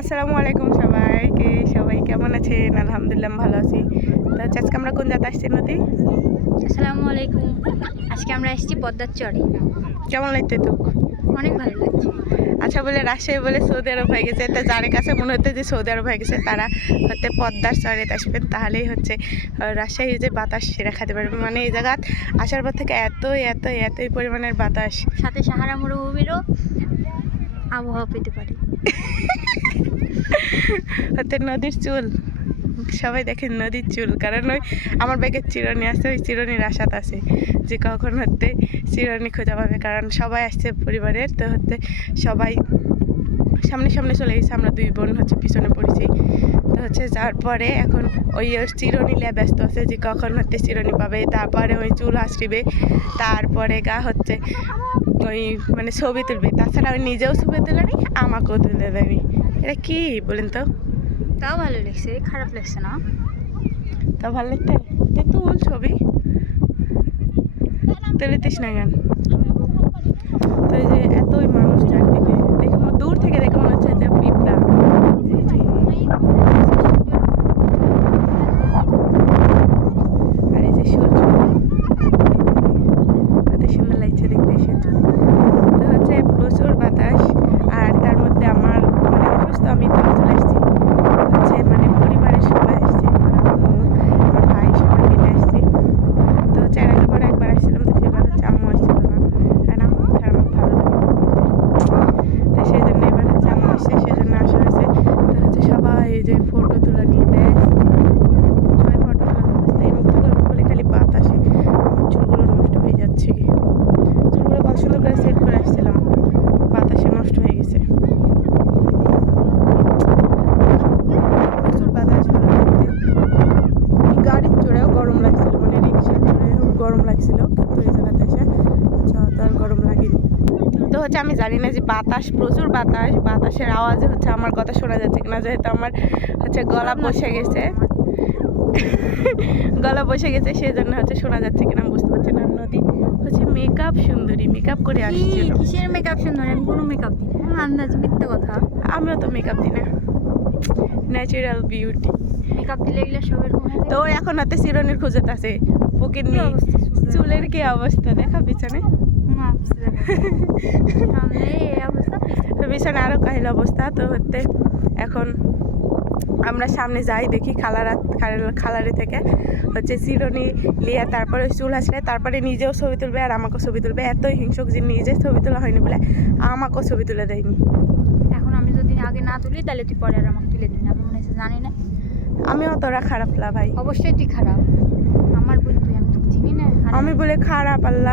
আসসালামু আলাইকুম সবাই কেমন আছেন? আলহামদুলিল্লাহ ভালো আছি। তো আজকে আমরা কোন জায়গায় আসছি নদী? আসসালামু আলাইকুম। আজকে আমরা এসেছি পদ্মার চরে। কেমন লাগছে তো? অনেক ভালো লাগছে। আচ্ছা বলে রাজশাহী বলে সৌদি আরব হয়ে গেছে, তো যার কাছে মনে হচ্ছে যে সৌদি আরব হয়ে গেছে তারা হচ্ছে পদ্মার চরে আসবেন, তাহলেই হচ্ছে রাজশাহীর যে বাতাস সেটা খেতে পারবে। মানে এই জায়গা আসার পর থেকে এতই পরিমাণের বাতাস, সাথে সাহারা মরুভূমিরও আবহাওয়া পেতে পারি। হচ্ছে নদীর চুল, সবাই দেখেন নদীর চুল, কারণ ওই আমার ব্যাগের চিরুনি আছে, ওই চিরুনির আশাত আছে যে কখন হচ্ছে চিরুনি খোঁজা পাবে, কারণ সবাই আসছে পরিবারের। তো হচ্ছে সবাই সামনে চলে গেছে, আমরা দুই বোন হচ্ছে পিছনে পড়েছি। তো হচ্ছে যাওয়ার পরে এখন ওই ওর চিরুনি লিয়ে ব্যস্ত আছে যে কখন হচ্ছে চিরুনি পাবে, তারপরে ওই চুল হাসিবে, তারপরে গা হচ্ছে ওই মানে ছবি তুলবে। তাছাড়া ওই নিজেও ছবি তুলে নি, আমাকেও তুলে দেয়নি। এটা কি বলেন তো? তাও ভালো লাগছে, খারাপ লাগছে না। তা ভালো লাগতে তুল ছবি তুলিতিস না গান। তো এই যে এতই মানুষ চারদিকে, দেখে দূর থেকে দেখে মনে হচ্ছে যে পিঁপড়া। আর এই যে সূর্য কত সুন্দর লাগছে দেখতে সূর্য। তো হচ্ছে প্রচুর বাতাস, আর তার মধ্যে আমার মানে অসুস্থ, আমি তো চলে আসছি হচ্ছে মানে পরিবারের সবাই আসছে, আমার আম্মু আমার ভাই সবাই মিলে আসছি। তো হচ্ছে এর আগের বার একবার আসছিলাম, তো সেবার হচ্ছে আম্মু আসছিল না, আর আম্মু ছাড়া আমার ভালো লাগে না ঘুরতে। তো সেই জন্য এবার হচ্ছে আম্মু আসছে, সেই জন্য আসা হয়েছে। তো হচ্ছে সবাই এই যে ফটো তোলা নিয়ে ব্যস্ত, সবাই ফটো তোলা নিয়ে ব্যস্ত। এই মুখ থেকে বলে খালি বাতাসে আমার চুলগুলো নষ্ট হয়ে যাচ্ছে, চুলগুলো কত সুন্দর করে সেট করে আসছিলাম, বাতাসে নষ্ট হয়ে গেছে। প্রচুর বাতাস, ভালো লাগতে। গাড়ির চড়েও গরম লাগছিল, মানে রিক্সার চড়েও গরম লাগছিল, কিন্তু এই জায়গাতে এসে আচ্ছা তার গরম লাগেনি। তো হচ্ছে আমি জানি না যে প্রচুর বাতাসের আওয়াজে হচ্ছে আমার কথা শোনা যাচ্ছে কিনা, যেহেতু আমার হচ্ছে গলা বসে গেছে সেই জন্য হচ্ছে শোনা যাচ্ছে কিনা আমি বুঝতে পারছি না। নদী হচ্ছে মেকআপ সুন্দরী, মেকআপ করে আসছিল। কিসের মেকআপ সুন্দর? আমি কোনো মেকআপ দিই না, আন্দাজ মিথ্যা কথা। আমিও তো মেকআপ দিই না, ন্যাচারাল বিউটি। মেকআপ দিলে এগুলো সব এরকম হবে। তো এখন হাতে চিরুনির খুঁজেতে আছে, ফকির নিয়ে চুলের কি অবস্থা দেখা পিছনে, সামনে এই অবস্থা, তো পিছনে আরো কাহিল অবস্থা। তো হচ্ছে এখন আমরা সামনে যাই, দেখি খালারে থেকে হচ্ছে চিরুনি লিয়ে তারপরে চুল আসলে তারপরে নিজেও ছবি তুলবে আর আমাকেও ছবি তুলবে। এতই হিংসুক যে নিজে ছবি তোলা হয়নি বলে আমাকেও ছবি তুলে দেয়নি। এখন আমি যদি আগে না তুলি তাহলে তুই পরে আর আমাকে তুলে দিবি না, আমি মনে হচ্ছে জানি না। আমিও তোরা খারাপ লা ভাই, অবশ্যই তুই খারাপ, আমার বোন তুই, আমি তোকে চিনি না। আমি বলে খারাপ আল্লাহ।